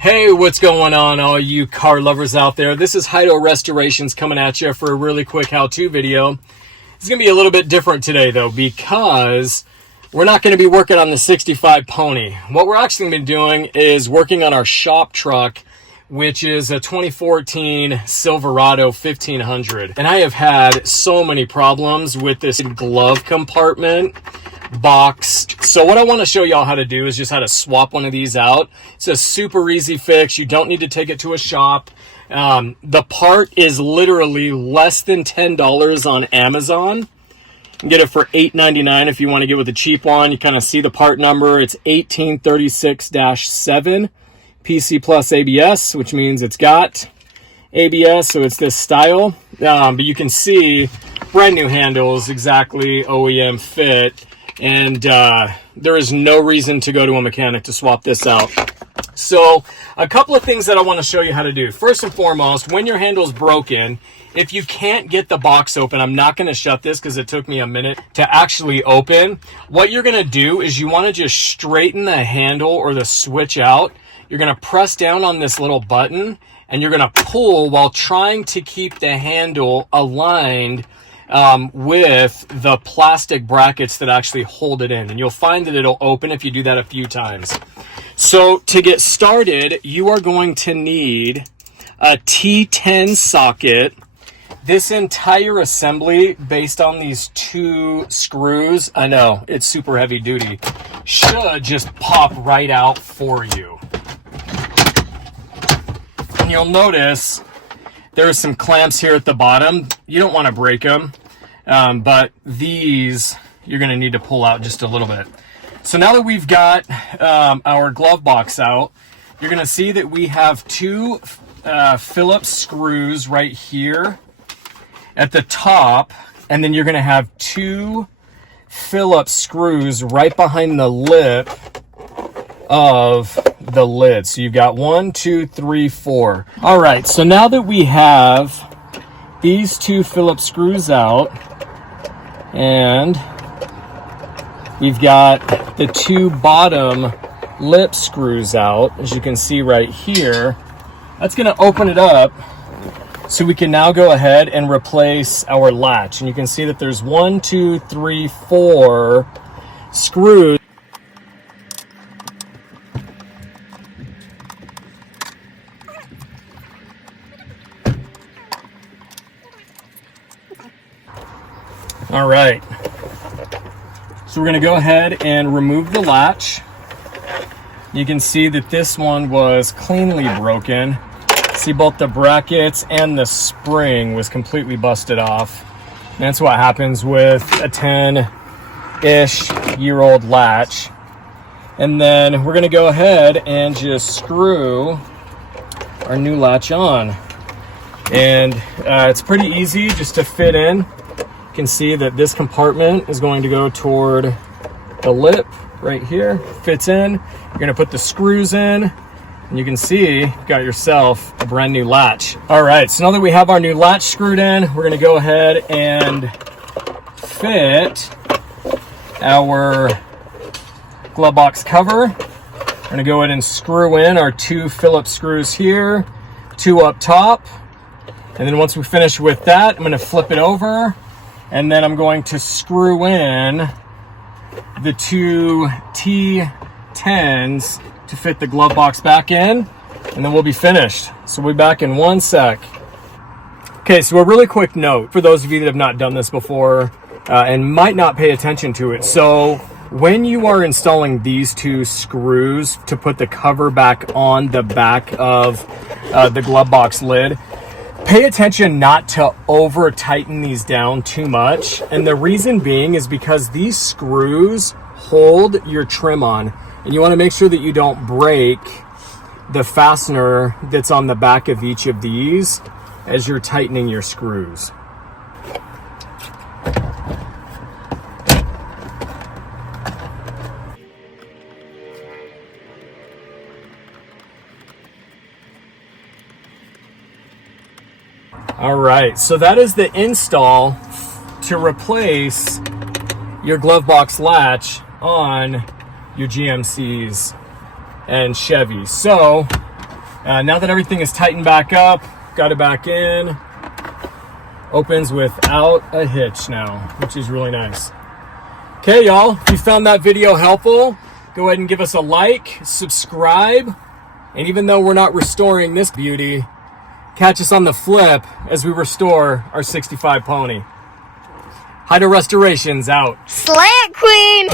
Hey, what's going on, all you car lovers out there? This is Heido Restorations coming at you for a really quick how-to video. It's going to be a little bit different today, though, because we're not going to be working on the 65 Pony. What we're actually going to be doing is working on our shop truck, which is a 2014 Silverado 1500. And I have had so many problems with this glove compartment box. So what I want to show y'all how to do is just how to swap one of these out. It's a super easy fix. You don't need to take it to a shop. The part is literally less than $10 on Amazon. You can get it for $8.99 if you want to get with a cheap one. You kind of see the part number. It's 1836-7 PC plus ABS, which means it's got ABS, so it's this style. But you can see brand new handles, exactly OEM fit. And there is no reason to go to a mechanic to swap this out. So a couple of things that I want to show you how to do. First and foremost, when your handle's broken, if you can't get the box open, I'm not going to shut this because it took me a minute to actually open. What you're going to do is you want to just straighten the handle or the switch out. You're going to press down on this little button and you're going to pull while trying to keep the handle aligned with the plastic brackets that actually hold it in, and you'll find that it'll open if you do that a few times. So to get started, you are going to need a T10 socket. This entire assembly, based on these two screws, I know it's super heavy duty, should just pop right out for you. And you'll notice there are some clamps here at the bottom. You don't want to break them, but these you're going to need to pull out just a little bit. So now that we've got our glove box out, you're going to see that we have two Phillips screws right here at the top, and then you're going to have two Phillips screws right behind the lip of the lid. So you've got 1, 2, 3, 4. All right, so now that we have these two Phillips screws out and we've got the two bottom lip screws out, as you can see right here, that's going to open it up so we can now go ahead and replace our latch. And you can see that there's 1, 2, 3, 4 screws. All right, so we're going to go ahead and remove the latch. You can see that this one was cleanly broken. See, both the brackets and the spring was completely busted off. And that's what happens with a 10-ish year old latch. And then we're going to go ahead and just screw our new latch on. And it's pretty easy just to fit in. You can see that this compartment is going to go toward the lip right here, fits in. You're going to put the screws in, and you can see you've got yourself a brand new latch. All right, so now that we have our new latch screwed in, we're going to go ahead and fit our glove box cover. We're going to go ahead and screw in our two Phillips screws here, two up top. And then once we finish with that, I'm going to flip it over. And then I'm going to screw in the two T10s to fit the glove box back in, and then we'll be finished. So we'll be back in 1 sec. Okay, so a really quick note for those of you that have not done this before and might not pay attention to it. So when you are installing these two screws to put the cover back on the back of the glove box lid, pay attention not to over tighten these down too much. And the reason being is because these screws hold your trim on, and you want to make sure that you don't break the fastener that's on the back of each of these as you're tightening your screws. All right, so that is the install to replace your glove box latch on your GMCs and Chevy. So Now that everything is tightened back up, got it back in, opens without a hitch now, which is really nice. Okay, y'all, if you found that video helpful, go ahead and give us a like, subscribe, and even though we're not restoring this beauty, catch us on the flip as we restore our 65 pony. Hido Restorations out. Slant Queen!